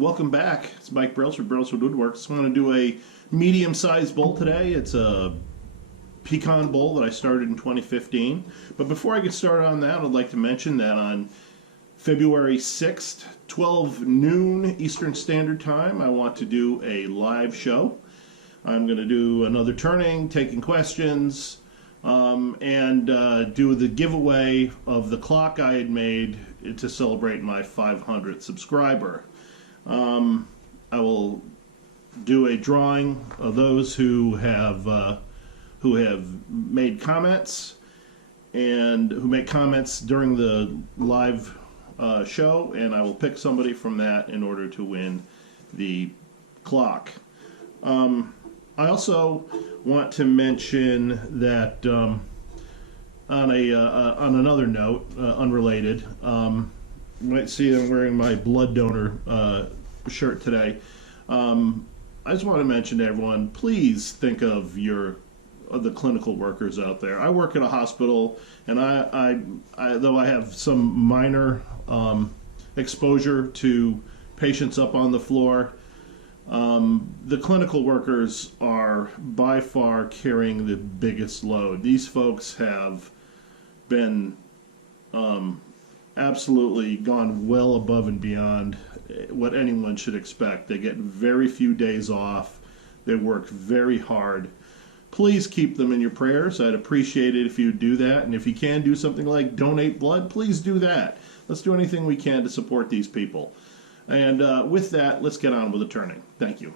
welcome back. It's Mike Brailsford, Brailsford Woodworks. I'm going to do a medium-sized bowl today. It's a Pecan bowl that I started in 2015. But before I get started on that, I'd like to mention that on February 6th, 12 noon Eastern Standard Time, I want to do a live show. I'm going to do another turning, taking questions, and do the giveaway of the clock I had made to celebrate my 500th subscriber. I will do a drawing of those who have made comments and who make comments during the live show, and I will pick somebody from that in order to win the clock. I also want to mention that on another note, unrelated, you might see I'm wearing my blood donor shirt today. I just want to mention to everyone, please think of the clinical workers out there. I work at a hospital, and I though I have some minor exposure to patients up on the floor, the clinical workers are by far carrying the biggest load. These folks have been absolutely gone well above and beyond what anyone should expect. They get very few days off. They work very hard. Please keep them in your prayers. I'd appreciate it if you do that. And if you can do something like donate blood, please do that. Let's do anything we can to support these people. And with that, let's get on with the turning. Thank you.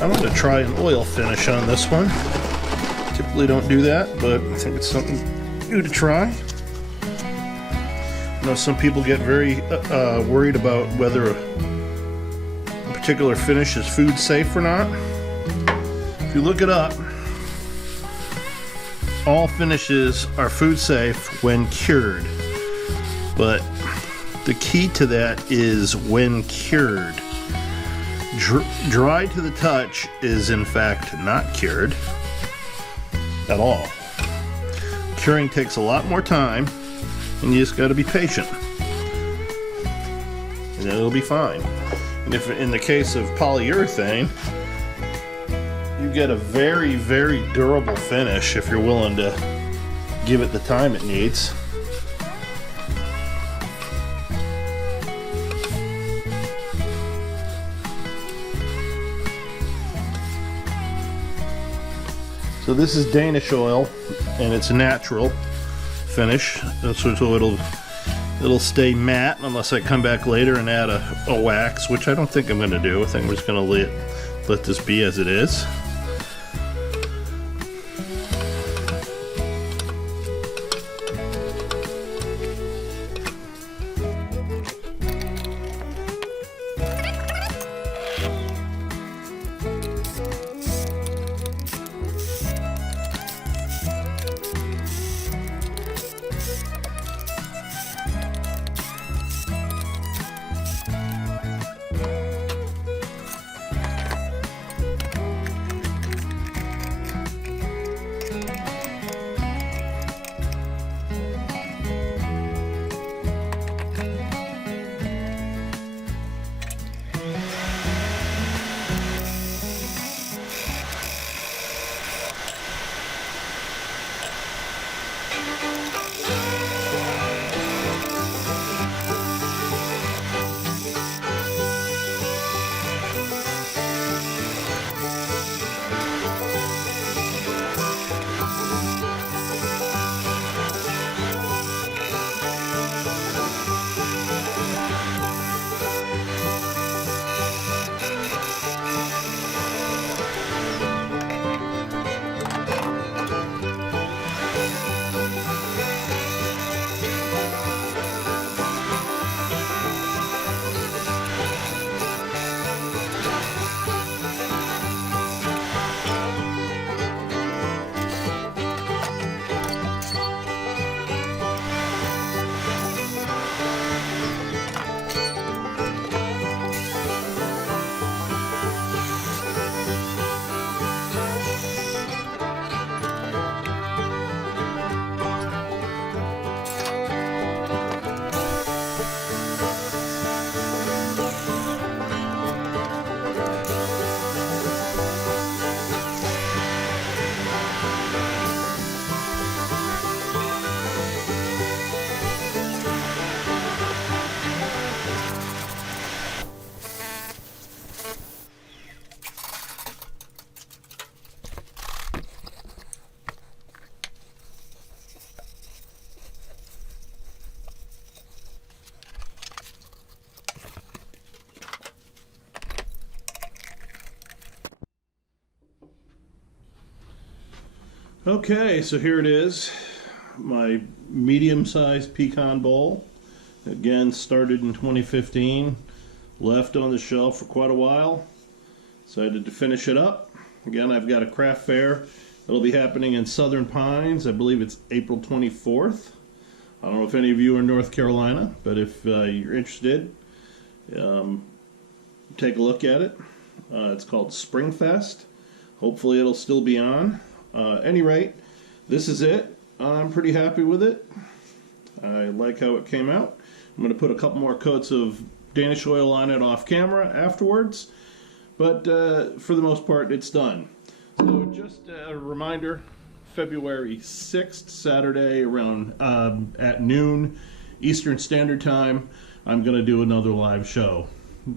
I'm going to try an oil finish on this one. Typically don't do that, but I think it's something new to try. I know some people get very worried about whether a particular finish is food safe or not. If you look it up, all finishes are food safe when cured, but the key to that is when cured. Dry to the touch is in fact not cured at all. Curing takes a lot more time, and you just got to be patient, and it'll be fine. And if in the case of polyurethane, you get a very, very durable finish if you're willing to give it the time it needs. So this is Danish oil, and it's a natural finish, so it'll stay matte unless I come back later and add a wax, which I don't think I'm going to do. I think I'm just going to let this be as it is. Okay, so here it is, my medium-sized pecan bowl. Again, started in 2015, left on the shelf for quite a while. Decided to finish it up. Again, I've got a craft fair. It'll be happening in Southern Pines. I believe it's April 24th. I don't know if any of you are in North Carolina, but if you're interested, take a look at it. It's called Springfest. Hopefully it'll still be on. Any rate, this is it. I'm pretty happy with it. I like how it came out. I'm going to put a couple more coats of Danish oil on it off camera afterwards, but for the most part it's done. So just a reminder, February 6th, Saturday around at noon Eastern Standard Time, I'm going to do another live show.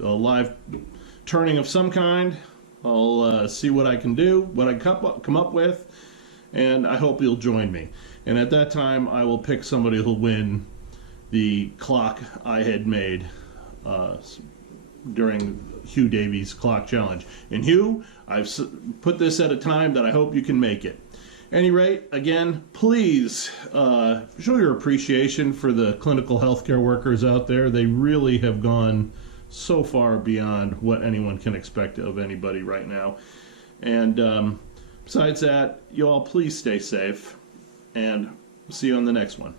A live turning of some kind. I'll see what I can do, what I come up with, and I hope you'll join me. And at that time, I will pick somebody who'll win the clock I had made during Hugh Davies' clock challenge. And Hugh, I've put this at a time that I hope you can make it. Any rate, again, please show your appreciation for the clinical healthcare workers out there. They really have gone so far beyond what anyone can expect of anybody right now. And besides that, you all please stay safe, and see you on the next one.